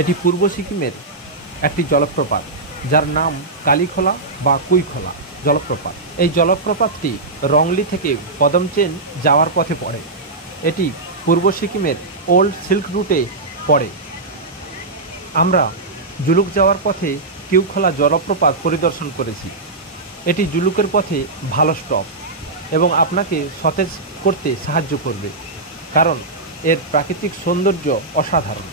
এটি পূর্ব সিকিমের একটি জলপ্রপাত, যার নাম কালীখোলা বা কুইখোলা জলপ্রপাত। এই জলপ্রপাতটি রংলি থেকে পদমচেন যাওয়ার পথে পড়ে। এটি পূর্ব সিকিমের ওল্ড সিল্ক রুটে পড়ে। আমরা জুলুক যাওয়ার পথে কিউখোলা জলপ্রপাত পরিদর্শন করেছি। এটি জুলুকের পথে ভালো স্টপ এবং আপনাকে সতেজ করতে সাহায্য করবে, কারণ এর প্রাকৃতিক সৌন্দর্য অসাধারণ।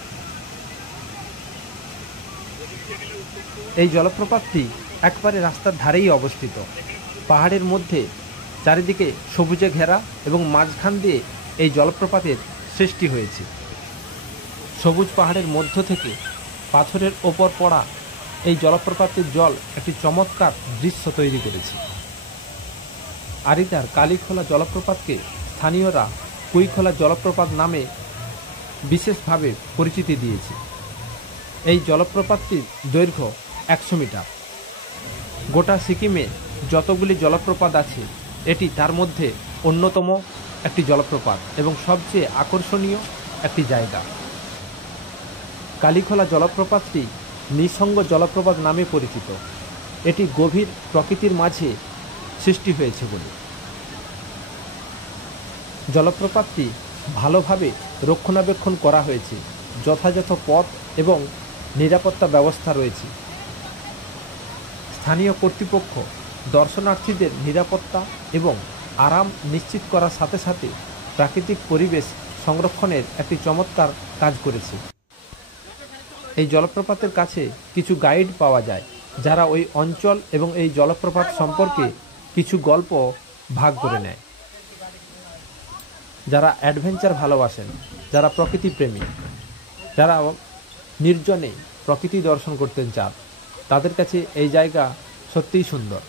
এই জলপ্রপাতটি একবারে রাস্তার ধারেই অবস্থিত। পাহাড়ের মধ্যে চারিদিকে সবুজে ঘেরা এবং মাঝখান দিয়ে এই জলপ্রপাতের সৃষ্টি হয়েছে। সবুজ পাহাড়ের মধ্য থেকে পাথরের ওপর পড়া এই জলপ্রপাতের জল একটি চমৎকার দৃশ্য তৈরি করেছে। আরিদার কালীখোলা জলপ্রপাতকে স্থানীয়রা কুইখোলা জলপ্রপাত নামে বিশেষভাবে পরিচিতি দিয়েছে। এই জলপ্রপাতটির দৈর্ঘ্য 100 মিটার। গোটা সিকিমে যতগুলি জলপ্রপাত আছে, এটি তার মধ্যে অন্যতম একটি জলপ্রপাত এবং সবচেয়ে আকর্ষণীয় একটি জায়গা। কালীখোলা জলপ্রপাতটি নিঃসঙ্গ জলপ্রপাত নামে পরিচিত। এটি গভীর প্রকৃতির মাঝে সৃষ্টি হয়েছে বলে। জলপ্রপাতটি ভালোভাবে রক্ষণাবেক্ষণ করা হয়েছে, যথাযথ পথ এবং নিরাপত্তা ব্যবস্থা রয়েছে। স্থানীয় কর্তৃপক্ষ দর্শনার্থীদের নিরাপত্তা এবং আরাম নিশ্চিত করার সাথে সাথে প্রাকৃতিক পরিবেশ সংরক্ষণের একটি চমৎকার কাজ করেছে। এই জলপ্রপাতের কাছে কিছু গাইড পাওয়া যায়, যারা ওই অঞ্চল এবং এই জলপ্রপাত সম্পর্কে কিছু গল্প ভাগ করে নেয়। যারা অ্যাডভেঞ্চার ভালোবাসেন, যারা প্রকৃতিপ্রেমী, যারা নির্জনে প্রকৃতি দর্শন করতে চান, তাদের কাছে এই জায়গা সত্যিই সুন্দর।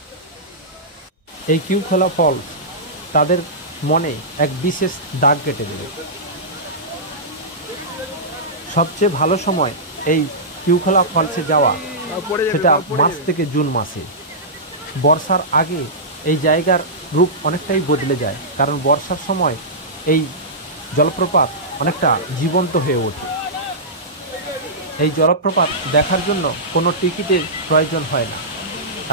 এই কিউখোলা ফলস তাদের মনে এক বিশেষ দাগ কেটে দেবে। সবচেয়ে ভালো সময় এই কিউখোলা ফলসে যাওয়া সেটা মার্চ থেকে জুন মাসে। বর্ষার আগে এই জায়গার রূপ অনেকটাই বদলে যায়, কারণ বর্ষার সময় এই জলপ্রপাত অনেকটা জীবন্ত হয়ে ওঠে। এই জলপ্রপাত দেখার জন্য কোনো টিকিটের প্রয়োজন হয় না।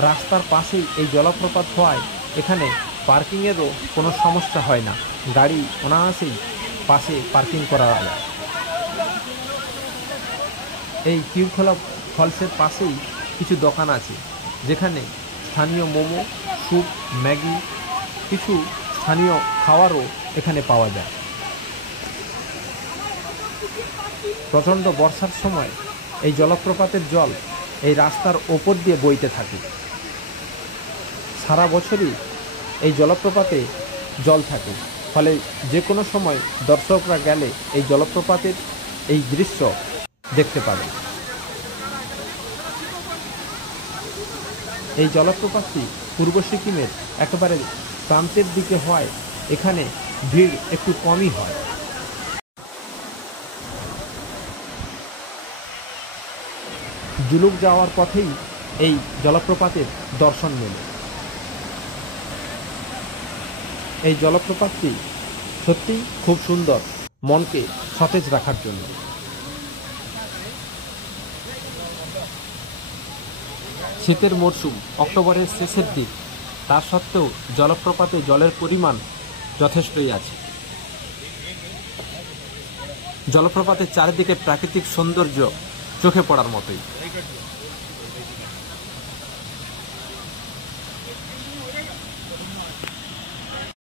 রাস্তার পাশেই এই জলপ্রপাত হওয়ায় এখানে পার্কিংয়েরও কোনো সমস্যা হয় না। গাড়ি অনায়াসেই পাশে পার্কিং করা যায়। এই কিউখোলা ফলসের পাশেই কিছু দোকান আছে, যেখানে স্থানীয় মোমো, স্যুপ, ম্যাগি, কিছু স্থানীয় খাবারও এখানে পাওয়া যায়। প্রচণ্ড বর্ষার সময় এই জলপ্রপাতের জল এই রাস্তার ওপর দিয়ে বইতে থাকে। সারা বছরই এই জলপ্রপাতে জল থাকে, ফলে যে কোনো সময় দর্শকরা গেলে এই জলপ্রপাতের এই দৃশ্য দেখতে পাবে। এই জলপ্রপাতটি পূর্ব সিকিমের একেবারে প্রান্তের দিকে হওয়ায় এখানে ভিড় একটু কমই হয়। জুলুক যাওয়ার পথেই এই জলপ্রপাতের দর্শন মেলে। এই জলপ্রপাতটি সত্যি খুব সুন্দর, মনকে সতেজ রাখার জন্য। শীতের মরশুম অক্টোবরের শেষের দিক, তা সত্ত্বেও জলপ্রপাতে জলের পরিমাণ যথেষ্টই আছে। জলপ্রপাতের চারিদিকে প্রাকৃতিক সৌন্দর্য চোখে পড়ার মতোই।